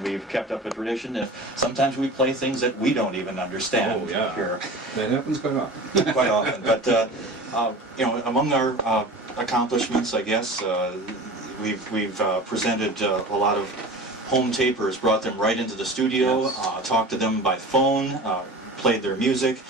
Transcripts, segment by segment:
and we've kept up a tradition. Sometimes we play things that we don't even understand. Oh, yeah. Here. That happens quite often. Quite often. But, you know, among our accomplishments, I guess, we've presented a lot of home tapers, brought them right into the studio, Yes. talked to them by phone, played their music.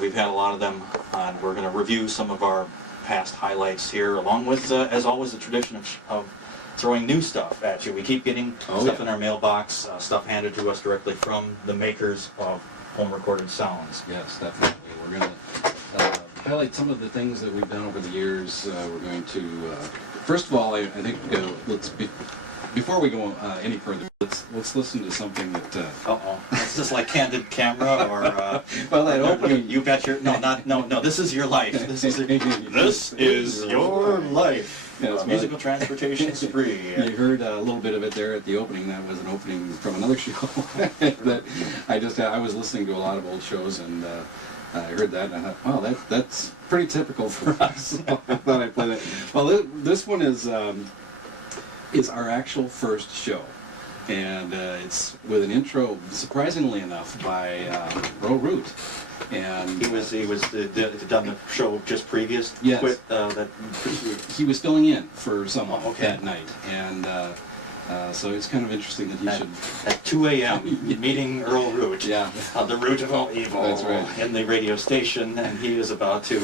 We've had a lot of them, and we're going to review some of our past highlights here, along with, as always, the tradition of throwing new stuff at you. We keep getting stuff in our mailbox, stuff handed to us directly from the makers of home-recorded sounds. Yes, definitely. We're going to highlight some of the things that we've done over the years. We're going to, first of all, I think before we go any further, let's listen to something that. Is this like Candid Camera or? Well, that opening. You bet your no. This is your life. This is your life. Yes, musical transportation spree. You heard a little bit of it there at the opening. That was an opening from another show that I was listening to a lot of old shows, and I heard that and I thought, wow, that's pretty typical for us. So I thought I'd play that. Well, this one is our actual first show, and it's with an intro, surprisingly enough, by Earl Root. And he was done the show just previous. Yes. He was filling in for someone that night, and so it's kind of interesting that he should at 2 a.m. meeting Earl Root. Yeah. The root of all evil. That's right. In the radio station, and he is about to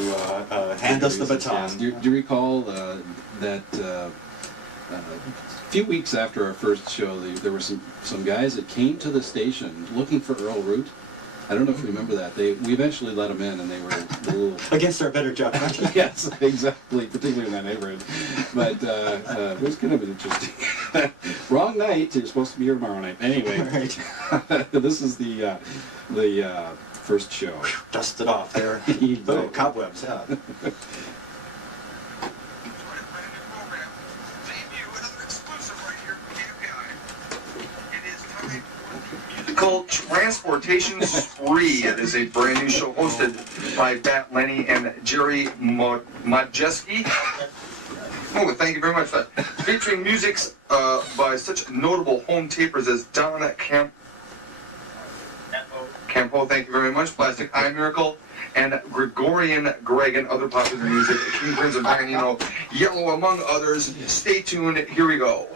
hand us the baton. Yes. Do you recall that? A few weeks after our first show, there were some guys that came to the station looking for Earl Root. I don't know if you remember that. We eventually let them in, and they were a little against our better judgment. Yes, exactly, particularly in that neighborhood. But it was kind of interesting. Wrong night. You're supposed to be here tomorrow night. Anyway, right. This is the first show. Dusted off there. Little cobwebs. Yeah. Called Transportation Spree. It is a brand new show hosted by Bat Lenny and Jerry Modjeski. Oh, thank you very much for that. Featuring music by such notable home tapers as Donna Campo, thank you very much, Plastic Eye Miracle, and Gregorian Greg, and other popular music, King Crimson Paganino, Yellow, among others. Stay tuned. Here we go.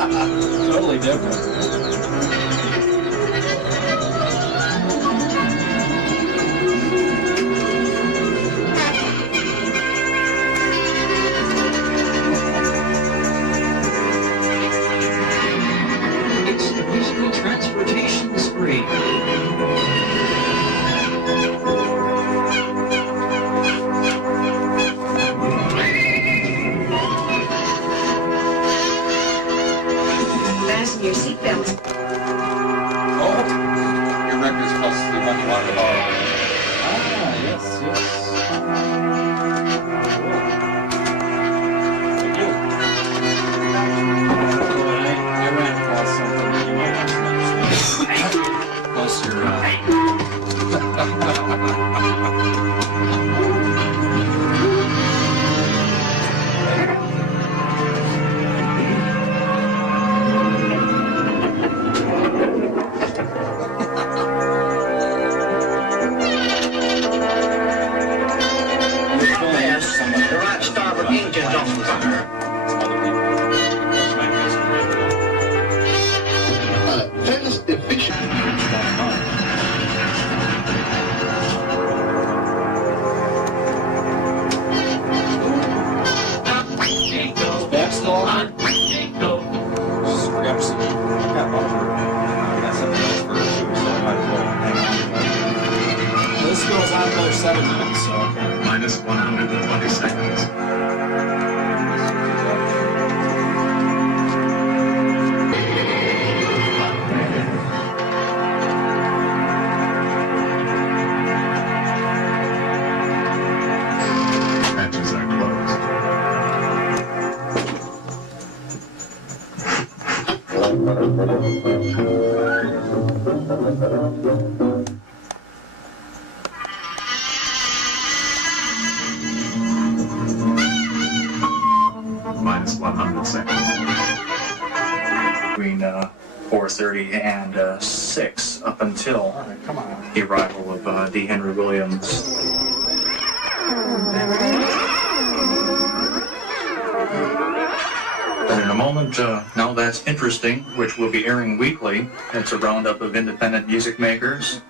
Totally different. It's the musical transportation spree. Your seatbelt. Oh, your records plus the one you want to borrow. Ah, yes. Thank you. I ran across something that you might understand. Plus your This goes on another 7 minutes, so okay. Minus 120 seconds. Hatches are closed. Minus 100 seconds. between 4:30 and 6 up until the arrival of D. Henry Williams. And in a moment, Now That's Interesting, which will be airing weekly. It's a roundup of independent music makers.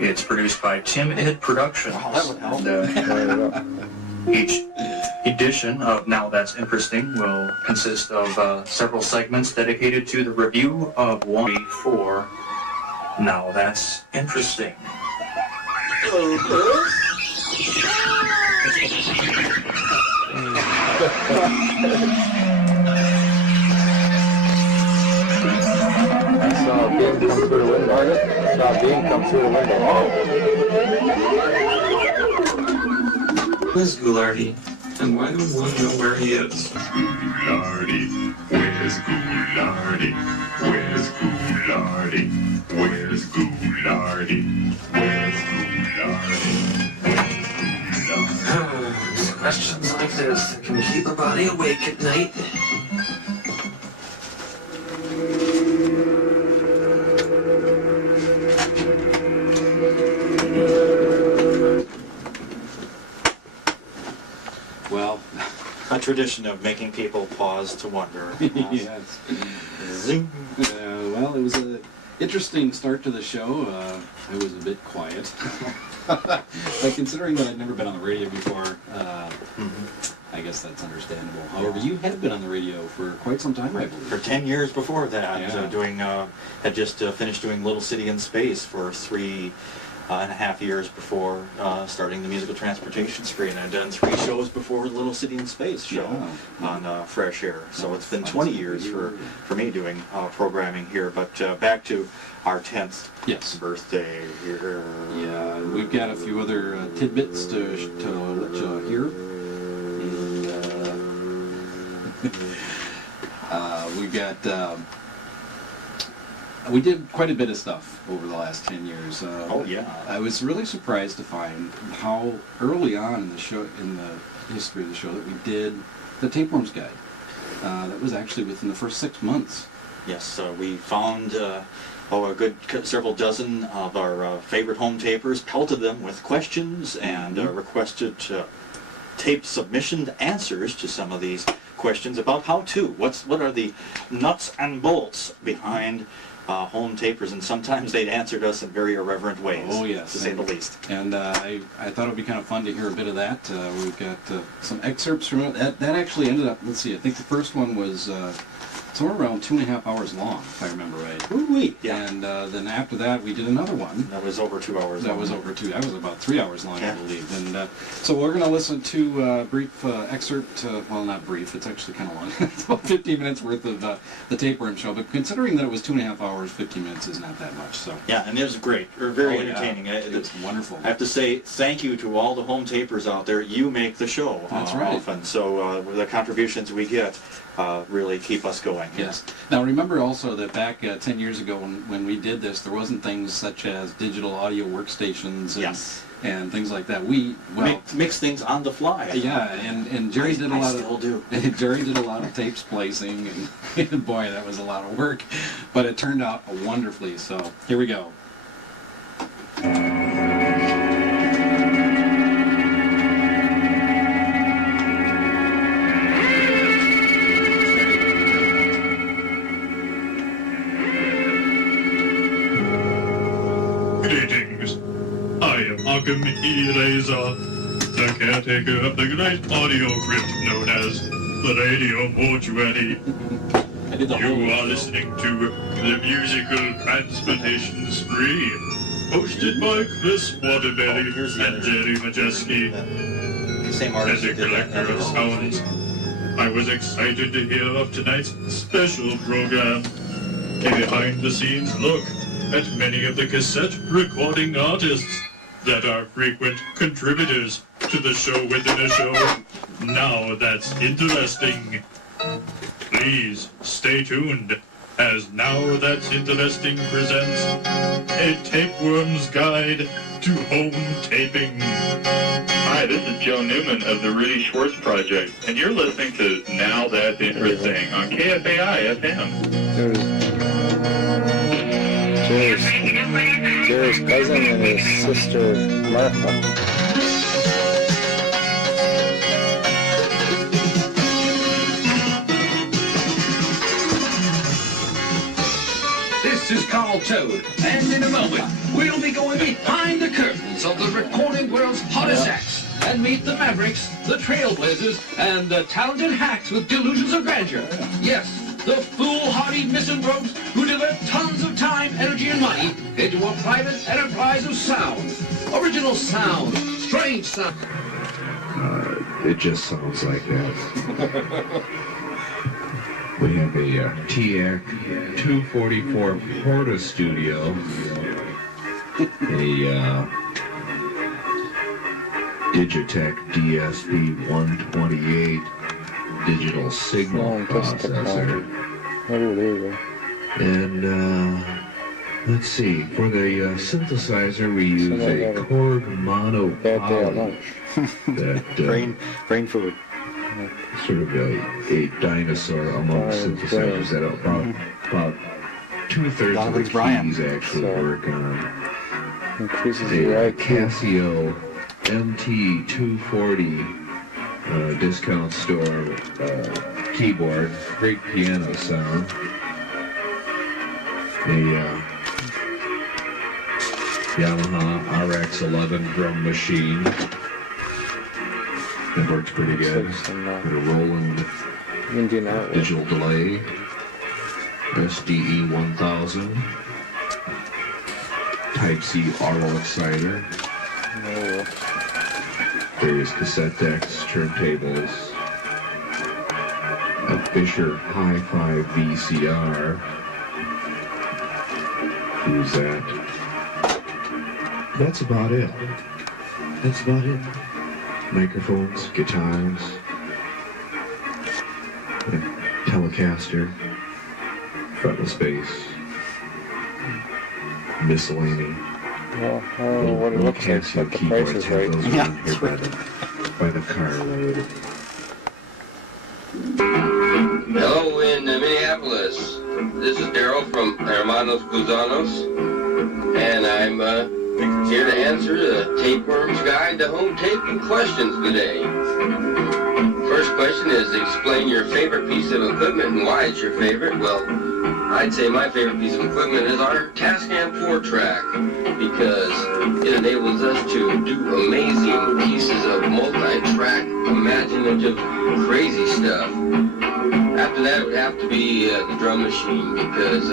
It's produced by Tim Ed Productions. And, each edition of Now That's Interesting will consist of several segments dedicated to the review of 1 Now That's Interesting. Saw a beam come through the window. Saw a beam come through the window. Where's Goulardi? And why do we want to know where he is? Goulardi, where's Goulardi? Where's Goulardi? Where's Goulardi? Where's Goulardi? It's questions like this that can keep a body awake at night. Well, A tradition of making people pause to wonder. yes. Zing. Well, it was an interesting start to the show. I was a bit quiet. But considering that I'd never been on the radio before, I guess that's understandable. However, you have been on the radio for quite some time, I believe. For 10 years before that, Yeah. had just finished doing Little City in Space for 3.5 years before starting the musical transportation screen. I've done 3 shows before the Little City in Space show on Fresh Air. So it's been 20 years for me doing programming here. But back to our 10th birthday here. Yeah, we've got a few other tidbits to let you hear. We've got... we did quite a bit of stuff over the last 10 years. Oh yeah. I was really surprised to find how early on in the show, in the history of the show, that we did the Tapeworms Guide. That was actually within the first 6 months. Yes, we found a good several dozen of our favorite home tapers, pelted them with questions, and requested tape submission answers to some of these questions about how to. What are the nuts and bolts behind home tapers, and sometimes they'd answered us in very irreverent ways, Oh yes, to say the least. And I thought it would be kind of fun to hear a bit of that. We've got some excerpts from it. That actually ended up, let's see, I think the first one was somewhere around 2.5 hours long, if I remember right. Ooh-wee. Yeah. And then after that, we did another one. That was over 2 hours That long. was over 2. That was about 3 hours long, Yeah. I believe. And so we're going to listen to a brief excerpt. Well, not brief. It's actually kind of long. It's about 15 minutes worth of the Tapeworm show. But considering that it was 2.5 hours, 15 minutes is not that much. So Yeah, and it was great. Very Oh, yeah. entertaining. It's wonderful. I have to say thank you to all the home tapers out there. You make the show That's right. often. So the contributions we get really keep us going. Yes. Now remember also that back 10 years ago when we did this, there wasn't things such as digital audio workstations and, Yes. and things like that. Mix things on the fly. Yeah, and Jerry did a I lot still of do. Jerry did a lot of tape splicing, and boy, that was a lot of work, but it turned out wonderfully. So here we go. Greetings. I am Occam Eraser, the caretaker of the great audio crypt known as the Radio Mortuary. I did the whole You are show. listening to the musical transportation spree, hosted by Chris Waterbury here's the and other. Jerry Majeski. The same As artist a who did that. collector of sounds, I was excited to hear of tonight's special program, a behind-the-scenes look at many of the cassette recording artists that are frequent contributors to the show within a show. Now that's interesting. Please stay tuned, as Now That's Interesting presents a Tapeworm's Guide to Home Taping. Hi, this is Joe Newman of the Rudy Schwartz Project, and you're listening to Now That's Interesting on KFAI FM. There's Jerry's cousin and his sister Martha. This is Carl Toad, and in a moment, we'll be going behind the curtains of the recording world's hottest acts and meet the Mavericks, the Trailblazers, and the talented hacks with delusions of grandeur. Yes, the foolhardy misanthropes who divert tons of time, energy, and money into a private enterprise of sound. Original sound, strange sound. It just sounds like that. We have a TAC 244 Porta Studio, a Digitech DSP 128 digital signal processor. Oh, there you go. And let's see, for the synthesizer we use a Korg Mono Poly. That brain food. Sort of a dinosaur among synthesizers that about 2/3 of the keys actually work on. Increases A your IQ. Casio MT240 discount store keyboard, great piano sound. A Yamaha RX-11 drum machine. That works pretty good. Some, Got a Roland Indian outlet. digital delay. SDE 1000. Type-C auto exciter. Oh, Various cassette decks, turntables. A Fisher Hi-Fi VCR. Use that. That's about it. That's about it. Microphones, guitars, a Telecaster, fretless bass, miscellany. well, I don't know what it looks like, Casio but the price is right. Those Yeah, are here by the carload. Hello in Minneapolis. This is Daryl from Hermanos Gusanos, and I'm here to answer the Tapeworm's Guide to Home Taping questions today. First question is, explain your favorite piece of equipment and why it's your favorite. Well, I'd say my favorite piece of equipment is our Tascam 4-track, because it enables us to do amazing pieces of multi-track, imaginative, crazy stuff. After that, it would have to be the drum machine, because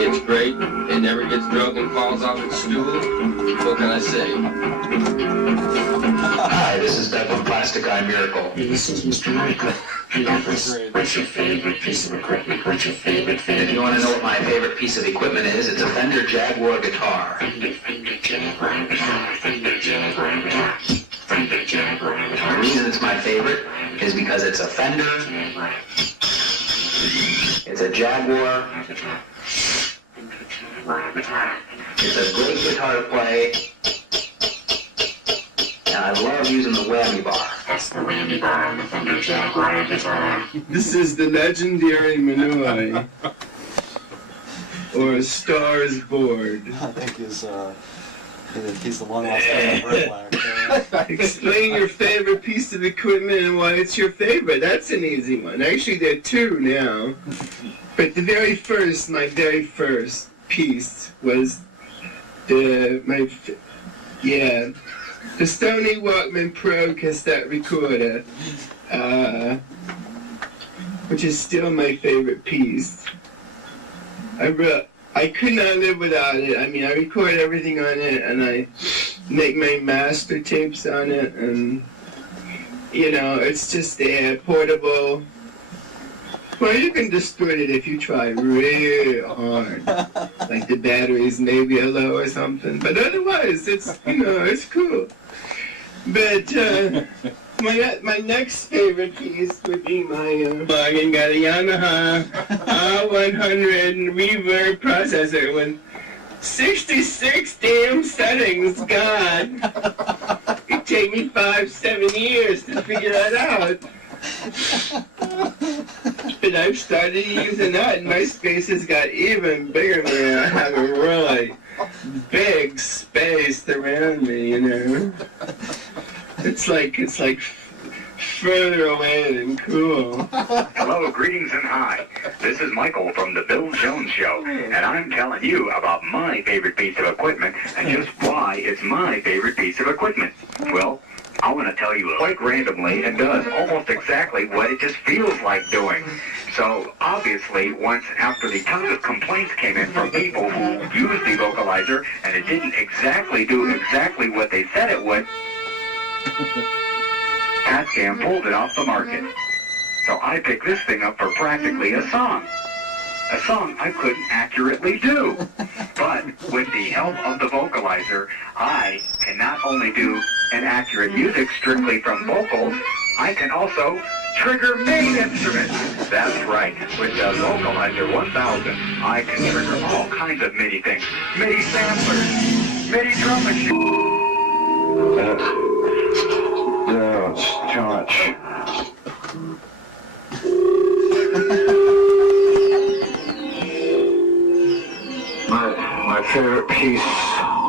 it's great. It never gets drunk and falls off its stool. What can I say? Hi, this is Doug from Plastic Eye Miracle. This is Mr. Michael. What's your favorite piece of equipment? What's your favorite? If you want to know what my favorite piece of equipment is, it's a Fender Jaguar guitar. Fender Jaguar guitar. Fender Jaguar guitar. Fender Jaguar guitar. The reason it's my favorite is because it's a Fender. It's a Jaguar. It's a great guitar to play. And I love using the whammy bar. That's the whammy bar on the Fender Jaguar guitar. This is the legendary Manuai, or Stars Board. I think he's the long lost cousin of Burt Black. Explain your favorite piece of equipment and why it's your favorite. That's an easy one. Actually, there are two now. But my very first piece was the Sony Walkman Pro cassette recorder, which is still my favorite piece. I could not live without it. I mean, I record everything on it, and I make my master tapes on it, and, you know, it's just there, portable. Well, you can destroy it if you try real hard. Like the batteries maybe are low or something. But otherwise, it's, you know, it's cool. But my next favorite piece would be my bargain got a Yamaha R100 reverb processor with 66 damn settings. God, it'd take me 5-7 years to figure that out. And I've started using that, and my space has got even bigger, man. I have a really big space around me, you know. It's like further away than cool. Hello, greetings and hi. This is Michael from the Bill Jones Show, and I'm telling you about my favorite piece of equipment and just why it's my favorite piece of equipment. Well, I want to tell you quite randomly and does almost exactly what it just feels like doing. So, obviously, once after the tons of complaints came in from people who used the vocalizer and it didn't exactly do exactly what they said it would, Tascam pulled it off the market. So I picked this thing up for practically a song. A song I couldn't accurately do. But with the help of the vocalizer, I can not only do an accurate music strictly from vocals, I can also trigger MIDI instruments. That's right. With the Vocalizer 1000, I can trigger all kinds of MIDI things. MIDI samplers, MIDI drum machine. That's too much. My favorite piece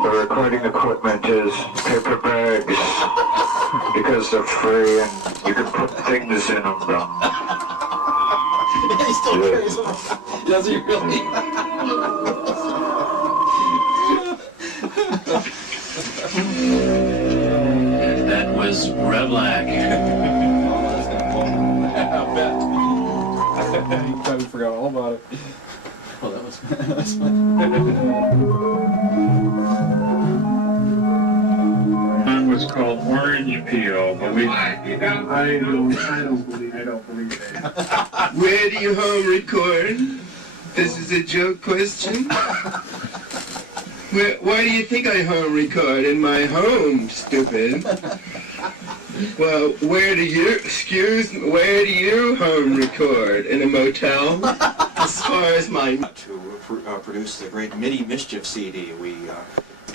of recording equipment is paper bags because they're free and you can put things in them. He still carries them. Does he really? That was Revlac. I bet. He probably forgot all about it. Oh, that was fun. It was called Orange Peel, but I don't believe it. Where do you home record? This is a joke question. Why do you think I home record? In my home, stupid. Well, where do you home record? In a motel? As far as my... To produce the great MIDI Mischief CD. We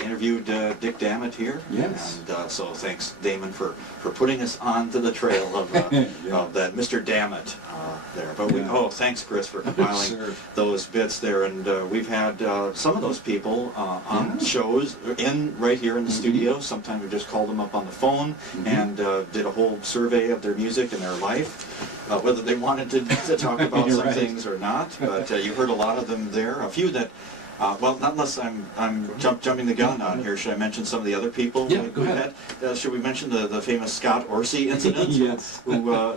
interviewed Dick Dammit here. Yes. And so thanks, Damon, for putting us onto the trail of that Mr. Dammit there. But thanks, Chris, for compiling those bits there. And we've had some of those people on shows right here in the studio. Sometimes we just called them up on the phone and did a whole survey of their music and their life. Whether they wanted to talk about some things or not, but you heard a lot of them there. A few that, well, not unless I'm jumping the gun on here. Should I mention some of the other people? Yeah, go ahead. Should we mention the famous Scott Orsi incident? Yes.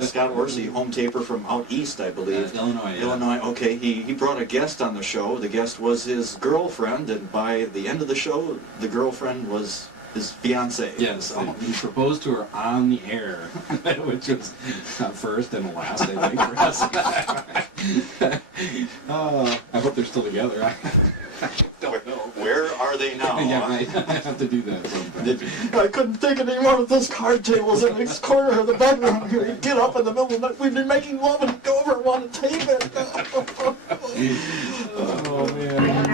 Scott Orsi, home taper from out east, I believe. Illinois. Yeah. Illinois. Okay, he brought a guest on the show. The guest was his girlfriend, and by the end of the show, the girlfriend was his fiancée. Yes, so he proposed to her on the air, which was first and last, I think, for us. I hope they're still together. I don't know. Where are they now? Yeah, I have to do that sometime. I couldn't take any more of those card tables in the corner of the bedroom. He'd get up in the middle of the night. We'd be making love and go over and want to tape it. Oh, man.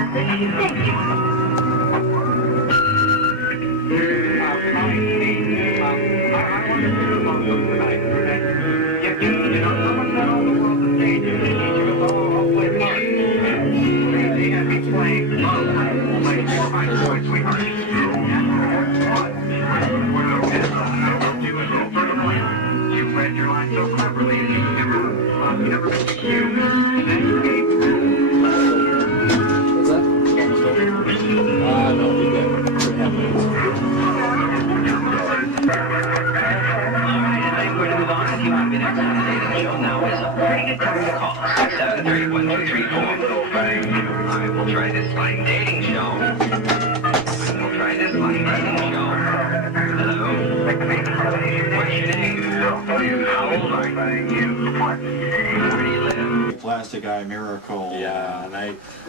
I will try this blind dating show. I will try this blind dating show. Hello? What's your name? How old are you? Where do you live? Plastic Eye Miracle. Yeah, and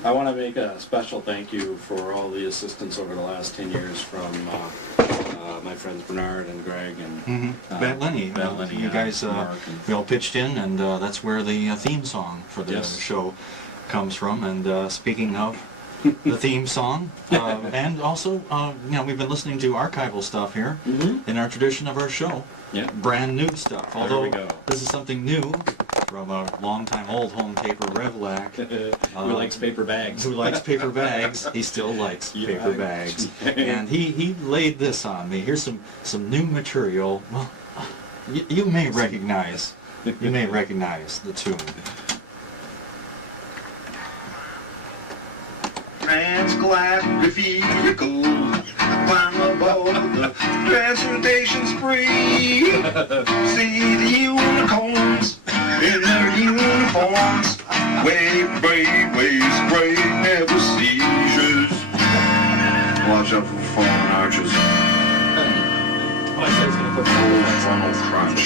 I want to make a special thank you for all the assistance over the last 10 years from my friends Bernard and Greg and Bat Lenny. You guys, we all pitched in, and that's where the theme song for the show comes from. And speaking of the theme song, and also, we've been listening to archival stuff here in our tradition of our show. Yeah. Brand new stuff. There Although we go. this is something new from a longtime old home taper, Revlac. Who likes paper bags. Who likes paper bags. He still likes paper bags. And he laid this on me. Here's some new material. Well, you may recognize the tune. Transglass vehicle, climb aboard the transportation spree. See the unicorns in their uniforms, wave, brave, waves, brave, never seizures. Watch out for falling arches. Oh, I said he's gonna put Funnel crunch.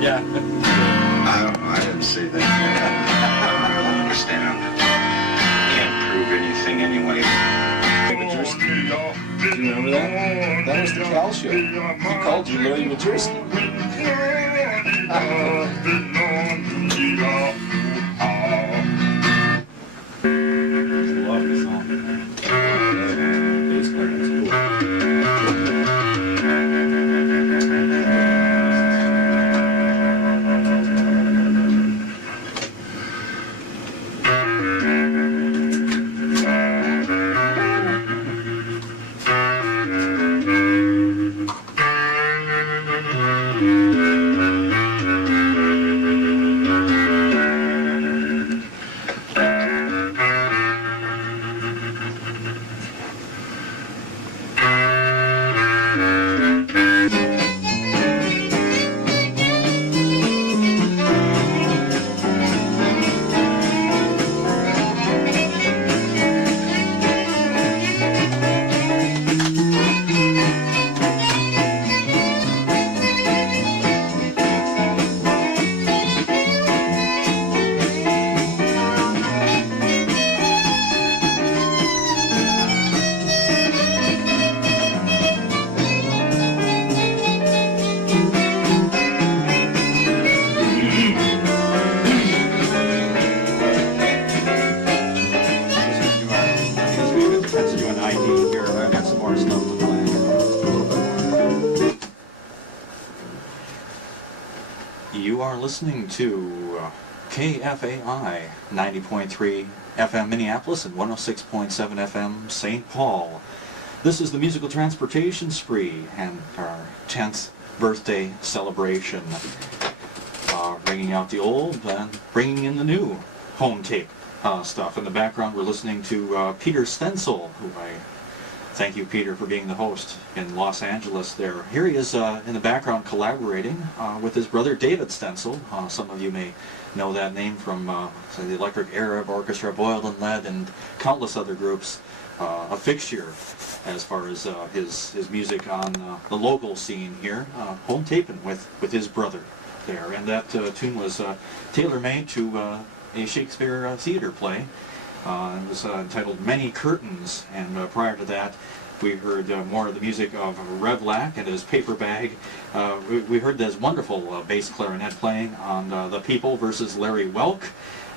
Yeah. I didn't say that yet. I don't really understand. Can't prove anything anyway. Do you remember that? That was the Cal show. He called you Louis Majerski. Love this song. Bass clarinet's cool. You are listening to KFAI 90.3 FM Minneapolis and 106.7 FM St. Paul. This is the Musical Transportation Spree and our 10th birthday celebration. Bringing out the old and bringing in the new home tape stuff. In the background we're listening to Peter Stencil, who I thank you, Peter, for being the host in Los Angeles there. Here he is in the background collaborating with his brother David Stencil. Some of you may know that name from say, the Electric Arab Orchestra, Boiled and Lead, and countless other groups. A fixture as far as his music on the local scene here. Home taping with his brother there. And that tune was tailor-made to a Shakespeare theater play. It was entitled Many Curtains, and prior to that we heard more of the music of Revlac and his paper bag. We heard this wonderful bass clarinet playing on The People versus Larry Welk,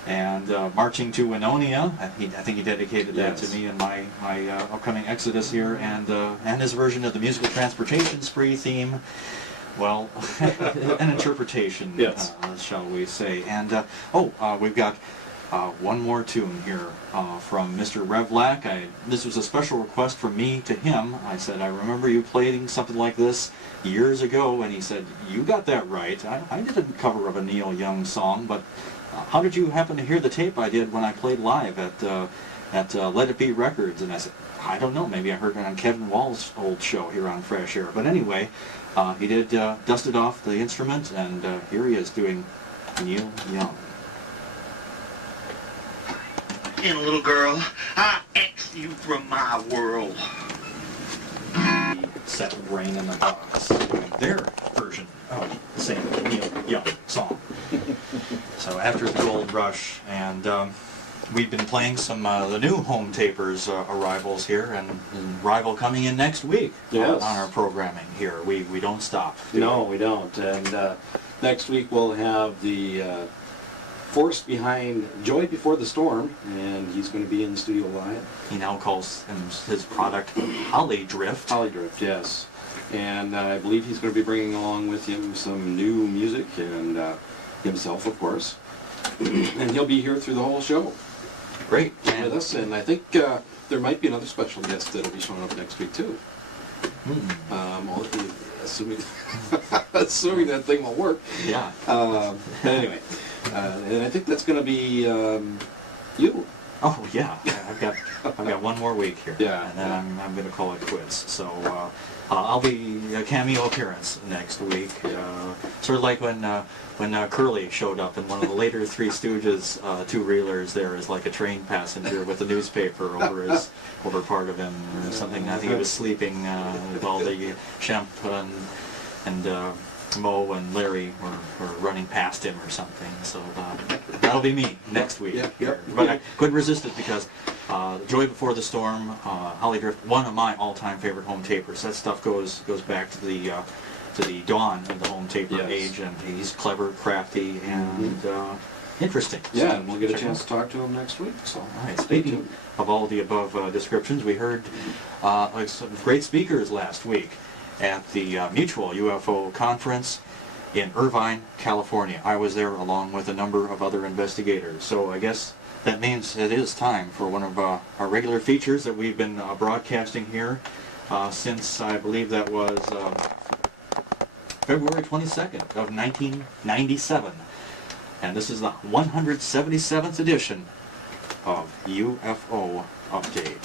and Marching to Winnonia. I think he dedicated that to me in my upcoming Exodus here, and his version of the Musical Transportation Spree theme. Well, an interpretation, shall we say. And we've got one more tune here from Mr. Revlac. This was a special request from me to him. I said, I remember you playing something like this years ago, and he said, you got that right. I did a cover of a Neil Young song, but how did you happen to hear the tape I did when I played live at Let It Be Records? And I said, I don't know, maybe I heard it on Kevin Wall's old show here on Fresh Air. But anyway, he did dusted off the instrument, and here he is doing Neil Young. And little girl, I X you from my world. Set Rain in the Box, their version of the same Neil Young song. So after the Gold Rush, and we've been playing some the new home tapers arrivals here, and Rival coming in next week on our programming here. We don't stop. No, we don't. And next week we'll have the force behind Joy Before the Storm, and he's going to be in the studio live. He now calls his product Holly Drift. Holly Drift, yes. And I believe he's going to be bringing along with him some new music, and himself, of course. And he'll be here through the whole show. Great. With us, and I think there might be another special guest that'll be showing up next week too. Assuming assuming that thing will work. Yeah. Anyway, and I think that's going to be you. Oh yeah, I've got one more week here. Yeah. And then I'm going to call it quits. So I'll be a cameo appearance next week. Sort of like when Curly showed up in one of the later Three Stooges two-reelers there as like a train passenger with a newspaper over part of him or something. I think he was sleeping while the Shemp and Mo and Larry were running past him or something. So that'll be me next week. Yep. But I couldn't resist it because Joy Before the Storm, Holly Drift, one of my all-time favorite home tapers. That stuff goes back to the dawn of the home taper age, and he's clever, crafty, and interesting. Yeah, So and we'll get a check chance out. to talk to him next week. So, All right, speaking of all the above descriptions, we heard some great speakers last week at the Mutual UFO Conference in Irvine, California. I was there along with a number of other investigators. So I guess that means it is time for one of our regular features that we've been broadcasting here since I believe that was February 22nd of 1997. And this is the 177th edition of UFO Update.